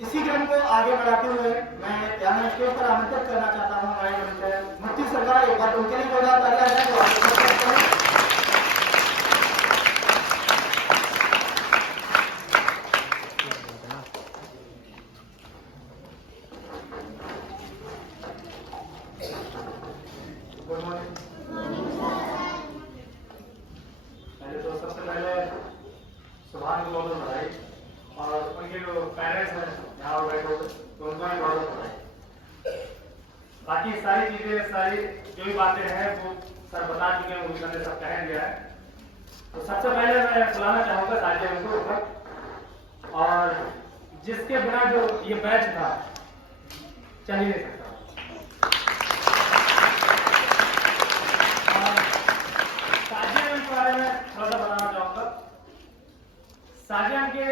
इसी क्रम को आगे बढ़ाते हुए मैं यहाँ स्टेज पर आमंत्रित करना चाहता हूँ हमारे मुफ्ती सरकार, एक बार उनके लिए जोरदार तालियां हैं जो आगे बढ़ सकते हैं। Good morning. तो सबसे पहले सुभान को बहुत बधाई और उनके जो पेरेंट्स हैं यहाँ पर बैठे हुए तो उनको भी बहुत बधाई। बाकी सारी चीजें, सारी जो भी बातें हैं वो सर बता चुके हैं, उनका सब कह दिया है। तो सबसे पहले मैं बुलाना चाहूंगा साजिया उनको ऊपर, और जिसके बिना जो ये बैच था चल ही नहीं सकता। साजिया के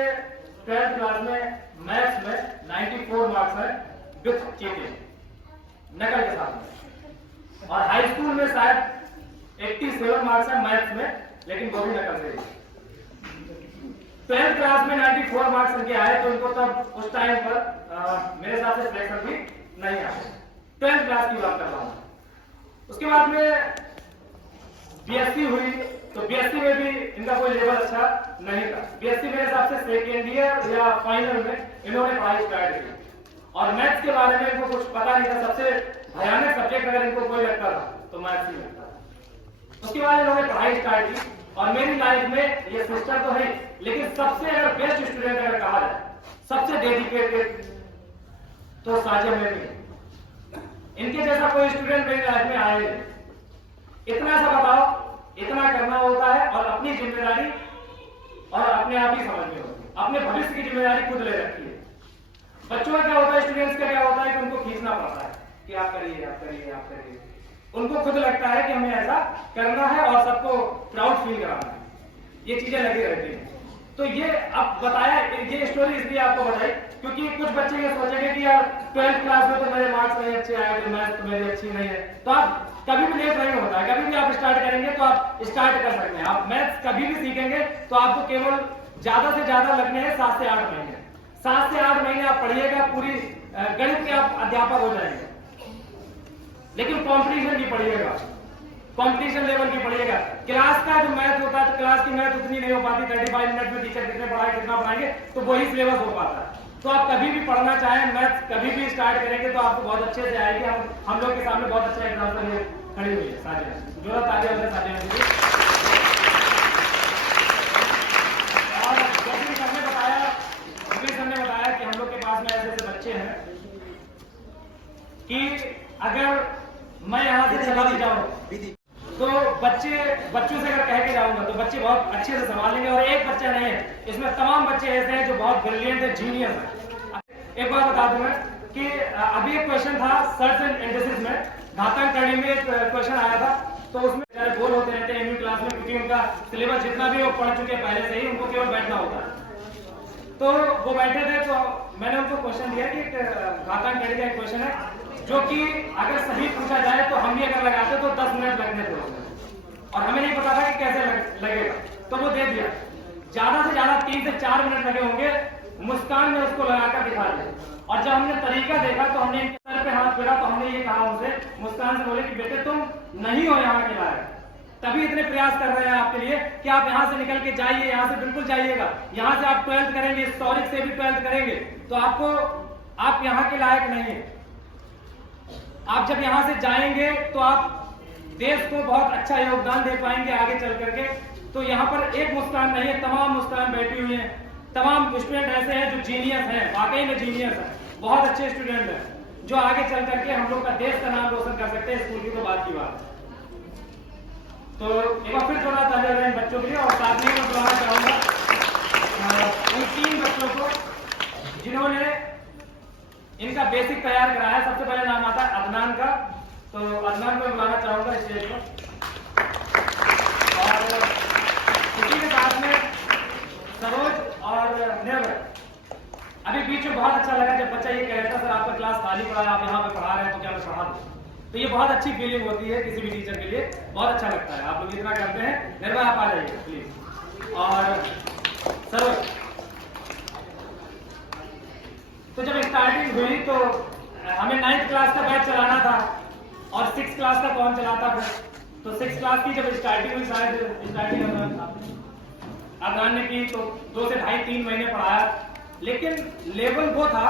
12th क्लास में मैथ्स में 94 मार्क्स है विथ चीटिंग, नकल के साथ में, और हाई स्कूल में शायद 87 मार्क्स है मैथ्स में, लेकिन वो भी नकल से। 12th क्लास में 94 मार्क्स उनके आए, तो उनको तब उस टाइम पर मेरे हिसाब से सिलेक्शन भी नहीं आया। 12th क्लास की बात कर रहा हूँ। उसके बाद में बीएससी हुई, तो बीएससी में भी इनका कोई लेवल अच्छा नहीं था। बीएससी मेरे हिसाब से सेकेंड ईयर या फाइनल में इन्होंने पढ़ाई स्टार्ट की, और मैथ्स के बारे में इनको कुछ पता नहीं था। सबसे भयानक सब्जेक्ट अगर इनको कोई लगता था तो मैथ्स ही लगता था। उसके बाद इन्होंने पढ़ाई स्टार्ट की, और मेरी लाइफ में ये सिस्टर तो है, लेकिन सबसे अगर बेस्ट स्टूडेंट अगर कहा जाए, सबसे डेडिकेटेड, तो साजिया में भी। इनके जैसा कोई स्टूडेंट मेरी लाइफ में आए नहीं। इतना सा बताओ, इतना करना होता है, और अपनी जिम्मेदारी और अपने आप ही समझनी होती है। अपने भविष्य की जिम्मेदारी खुद ले रखी है। बच्चों का क्या होता है, स्टूडेंट्स का क्या होता है कि उनको खींचना पड़ता है कि आप करिए, आप करिए, आप करिए। उनको खुद लगता है कि हमें ऐसा करना है और सबको प्राउड फील कराना है, ये चीजें लगी रहती हैं। तो ये अब बताया, ये स्टोरी इसलिए आपको बताई क्योंकि कुछ बच्चे ये सोचेंगे कि यार 12th क्लास में तो मेरे मार्क्स नहीं अच्छे आए, तो मैथ्स तो मेरी अच्छी नहीं है। तो आप कभी भी लेट नहीं होता है, कभी भी आप स्टार्ट करेंगे तो आप स्टार्ट कर सकते हैं। आप मैथ्स कभी भी सीखेंगे तो आपको केवल ज्यादा से ज्यादा लगने हैं 7 से 8 महीने। 7 से 8 महीने आप पढ़िएगा, पूरी गणित के आप अध्यापक हो जाएंगे। लेकिन कॉम्पिटिशन की पढ़िएगा, कॉम्पिटिशन लेवल की पढ़िएगा। क्लास का जो मैथ होता है, तो क्लास की मैथ उतनी नहीं हो पाती। 35 मिनट में टीचर कितना पढ़ाएंगे तो वही सिलेबस हो पाता है। तो आप कभी भी पढ़ना चाहें, मैथ कभी भी स्टार्ट करेंगे तो आपको बहुत अच्छे से आएगी। हम लोग के सामने बहुत अच्छा एग्जाम्पल ये खड़ी हुई है साजिया, जो तालियां होता है साजिया में। और जैसे सबने बताया कि हम लोग के पास में ऐसे बच्चे हैं कि अगर मैं यहाँ से चला भी जाऊँ तो बच्चों से अगर कह के जाऊंगा तो बच्चे बहुत अच्छे से संभाल लेंगे। और एक बच्चा नहीं है, इसमें तमाम बच्चे ऐसे हैं जो बहुत ब्रिलियंट है, जीनियस है। एक बात बता दूं मैं कि अभी एक क्वेश्चन था सर्च एंड इंडेसिस में, घातांक कड़ी में एक क्वेश्चन आया था। तो उसमें गोल होते रहते हैं एमयू क्लास में, क्योंकि उनका सिलेबस जितना भी वो पढ़ चुके हैं पहले से ही, उनको केवल बैठना होता है। तो वो बैठे थे, तो मैंने उनको क्वेश्चन दिया कि घातांक कड़ी का एक क्वेश्चन है जो कि अगर सही पूछा जाए तो हम भी अगर लगाते तो 10 मिनट लगने थे, और हमें नहीं पता था कि कैसे लगेगा। तो वो दे दिया, ज्यादा से ज्यादा 3 से 4 मिनट लगे होंगे। मुस्कान ने उसको लगाकर दिखा दिया, और जब हमने तरीका देखा तो हमने सर पे हाथ फेरा, तो हमने ये कहा उनसे, मुस्कान से बोले कि बेटे तुम नहीं हो यहाँ के लायक, तभी इतने प्रयास कर रहे हैं आपके लिए कि आप यहाँ से निकल के जाइए, यहाँ से बिल्कुल जाइएगा। यहाँ से आप 12th करेंगे, हिस्टोरिक से भी 12th करेंगे, तो आप यहाँ के लायक नहीं है। आप जब यहाँ से जाएंगे तो आप देश को बहुत अच्छा योगदान दे पाएंगे आगे चल करके। तो यहाँ पर एक मुस्कान नहीं है, तमाम मुस्कान बैठी हुई हैं। तमाम स्टूडेंट ऐसे हैं जो जीनियस हैं, वाकई में जीनियस हैं, बहुत अच्छे स्टूडेंट हैं, जो आगे चल करके हम लोग का देश का नाम रोशन कर सकते हैं। स्कूल की तो बात की बात। तो एक बार फिर थोड़ा ताजा रहे बच्चों के लिए, और साथ में मैं बुलाना चाहूंगा उन 3 बच्चों को जिन्होंने इनका बेसिक तैयार कराया। सबसे पहले नाम आता है अदनान का, तो अदनान को बुलाना चाहूंगा स्टेज पर। और इसी के साथ में सरोज और निर्भय। अभी बीच में बहुत अच्छा लगा जब बच्चा ये कह रहा था, सर आपका क्लास खाली पड़ा है, आप यहाँ पे पढ़ा रहे हैं तो क्या मैं पढ़ा दूं। तो ये बहुत अच्छी फीलिंग होती है किसी भी टीचर के लिए, बहुत अच्छा लगता है। आप लोग इतना करते हैं। निर्भय आप आ जाइए प्लीज। और सरोज, तो क्लास का बैच चलाना था और 6 क्लास का कौन चलाता फिर? तो 6 क्लास की जब स्टार्टिंग हुई, शायद स्टार्टिंग अदनान ने की, तो 2 से 2.5-3 महीने पढ़ाया। लेकिन लेवल वो था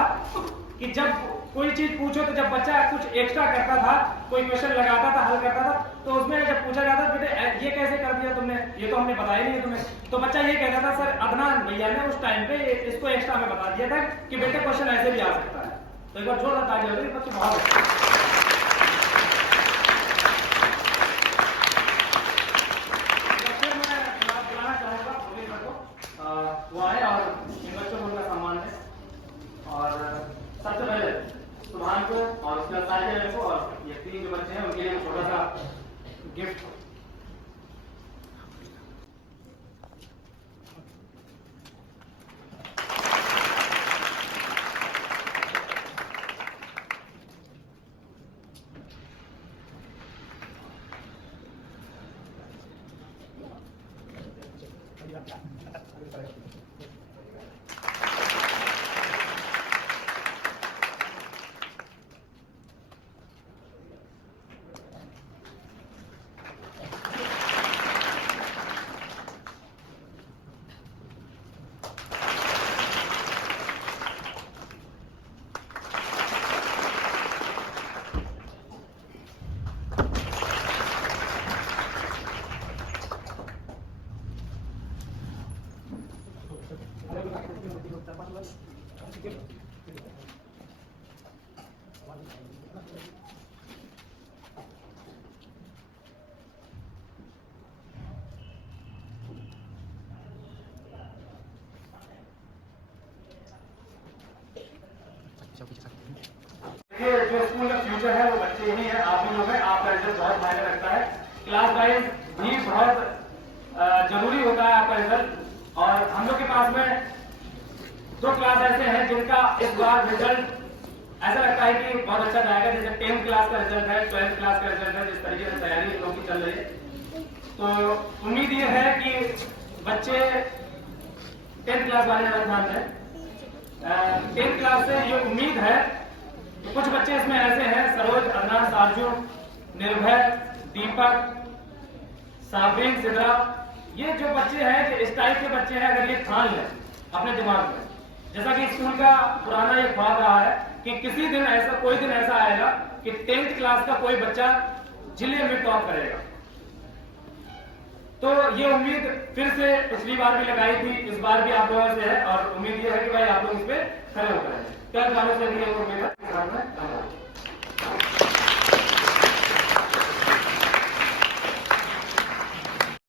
कि जब कोई चीज पूछो तो जब बच्चा कुछ एक्स्ट्रा करता था, कोई क्वेश्चन लगाता था, हल करता था, तो उसमें जब पूछा जाता बेटे ये कैसे कर दिया तुमने, ये तो हमने बताया नहीं है तुम्हें, तो बच्चा ये कहता था सर अदनान भैया ने उस टाइम पे इसको एक्स्ट्रा हमें बता दिया था कि बेटे क्वेश्चन ऐसे भी आ सकता है। तो एक बार जोरदार ताली हो गई, बच्चे बहुत बुलाना चाहूंगा वो आए और इन बच्चों को उनका सम्मान दें। और सबसे पहले सुभान को और उसके बाद साजिद को और ये 3 जो बच्चे हैं उनके लिए छोटा सा गिफ्ट। देखिए जो स्कूल का फ्यूचर है वो बच्चे ही है, आप ही लोग हैं, आपका रिजल्ट बहुत मायने रखता है। क्लास वाइज भी बहुत जरूरी होता है आपका रिजल्ट। और हम लोग के पास में 2 क्लास ऐसे हैं जिनका इस बार रिजल्ट ऐसा लगता है कि बहुत अच्छा जाएगा। जैसे 10th क्लास का रिजल्ट है, 12th क्लास का रिजल्ट है, जिस तरीके से तैयारी लोगों की चल रही है, तो उम्मीद ये है कि बच्चे 10th क्लास वाले ज़्यादा ध्यान दें। 10th क्लास से ये उम्मीद है, तो कुछ बच्चे इसमें ऐसे हैं, सरोज, अदनान, सारजू, निर्भय, दीपक, साबरीन, सिद्रा, ये जो बच्चे हैं, इस टाइप के बच्चे हैं, अगर ये ठान लें अपने दिमाग में, जैसा कि स्कूल का पुराना ये ख्वाब रहा है कि किसी दिन ऐसा, कोई दिन ऐसा आएगा कि 10th क्लास का कोई बच्चा जिले में टॉप करेगा। तो ये उम्मीद फिर से पिछली बार भी लगाई थी, इस बार भी आप लोगों से है, और उम्मीद ये है कि भाई आप लोग इस पे खड़े होकर 10th वालों से भी उम्मीद है।